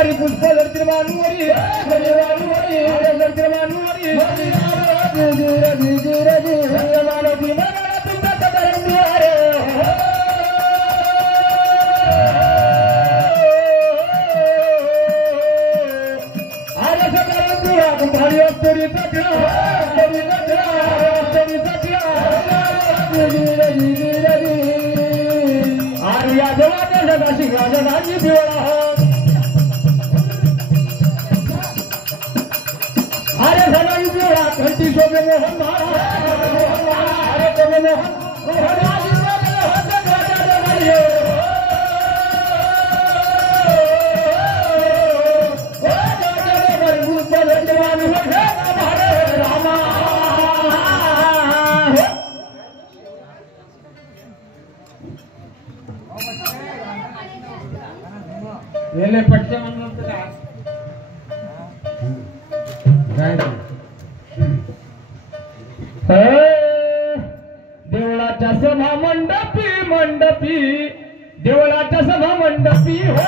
वारी पुष्प लढतील मानवरी मानवरी लढतील मानवरी मानवती मनाला तुमचा सदारंग द्वारे आर्य सदारंग द्वारा भारी अस्तरी सटला आर्या देवाच्या जगाशी राजधानी पिवळा अरे धनाई पिवळा घंटी शोभे मोहन अरे शोभे मोहन रामा वेले पटके म्हणून देवळाच्या सभा मंडपी मंडपी देवळाच्या सभा मंडपी हो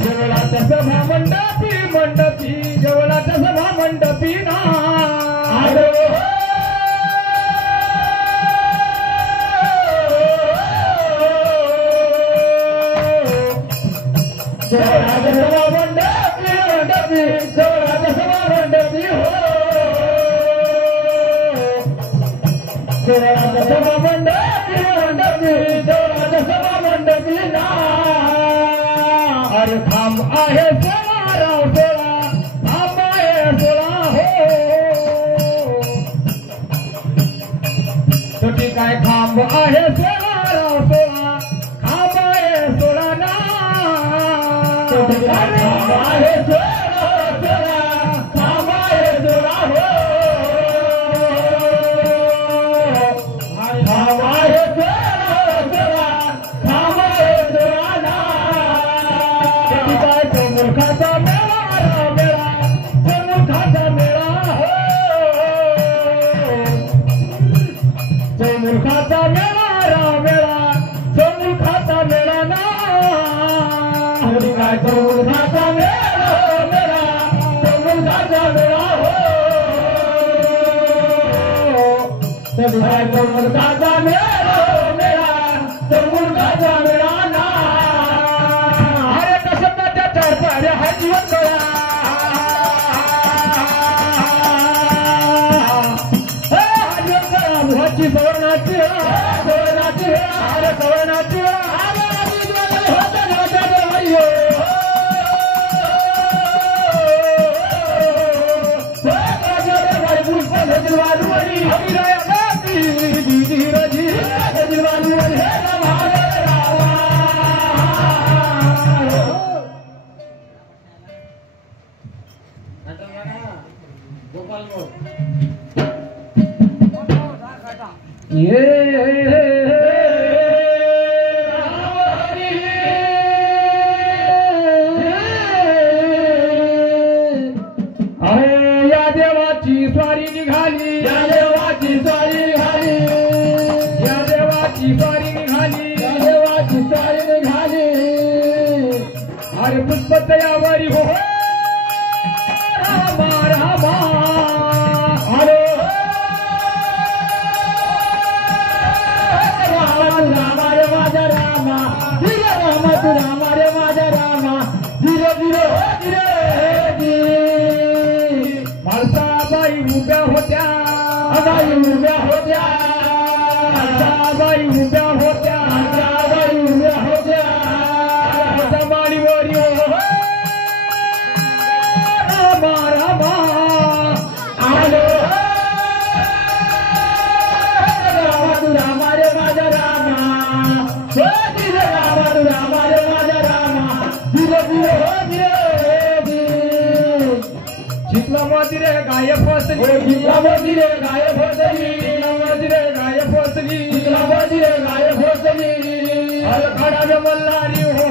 देवळाच्या सभा मंडपी मंडपी देवळाच्या सभा मंडपी ना राजसभा मंडपी मंडपी राजसभा मंडपी हो राजसभा मंडपी मंडपी राजसभा मंडपी ना अरे थांब आहे सोळा राव सोळा थांब आहे सोळा हो तुझी काय थांब आहे सोळा राव सोळा थांब आहे सोळा ना हमारे सोना सोना हमारे सोना हो हमारे सोना सोना हमारे सोना तो मूर्खाचा मेळा मेळा तो मूर्खाचा मेळा हो तो मूर्खाचा मेळा मेळा तो मूर्खाचा मेळा ना काय तो मूर्खाचा मेळा मेळा तो मूर्खाचा मेळा हो काय तो मूर्खाचा मेळा मेळा तो मूर्खाचा मेळा ना अरे कसब्दाच्या चार पाऱ्या हा जीवन कळा हा जीवन कळा मुहाची सवर्णाची सवर्णाची अरे सवर्णाची अरे या देवाची स्वारी निघाली या देवाची स्वारी निघाली या देवाची स्वारी निघाली या देवाची स्वारी निघाली अरे पुष्पतयावरी हो रामा रामा अरे रामा रे माझा रामा धीरे रामा तू रामा रे माझा रामा धीरे धीरे धीरे माळसाबाई उभ्या होत्या बाई उभ्या होत्या बाई उभ्या होत्या बाई उभ्या होत्या माळीवरी रामा रामा आलो रामा तू रामा रे माझा रामा धीरे रामा तू रामा रे माझा रामा धीरे धीरे चितला मदिरे गाय फसली चितला मदिरे गाय फसली चितला मदिरे गाय फसली चितला मदिरे गाय फसली अरे खडा मल्हारी हो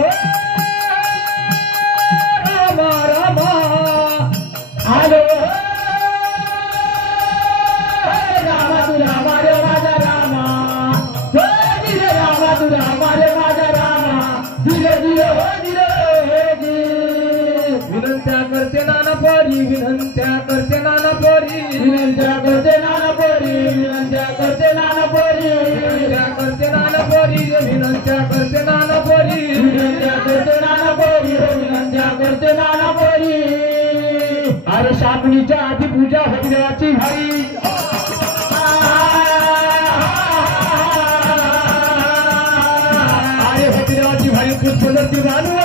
रामा रामा आलो रामा तू रामा रे माझा रामा धीरे रामा विनंत्या करते नाना पोरी विनंत्या करते नाना पोरी विनंत्या करते नाना पोरी विनंत्या करते नाना पोरी विनंत्या करते नाना पोरी विनंत्या करते नाना पोरी विनंत्या करते नाना पोरी विनंत्या करते नाना पोरी अरे शापणीच्या आधी पूजा होती देवाची भाई अरे होती देवाची भाई पुष्पदर्शी भानू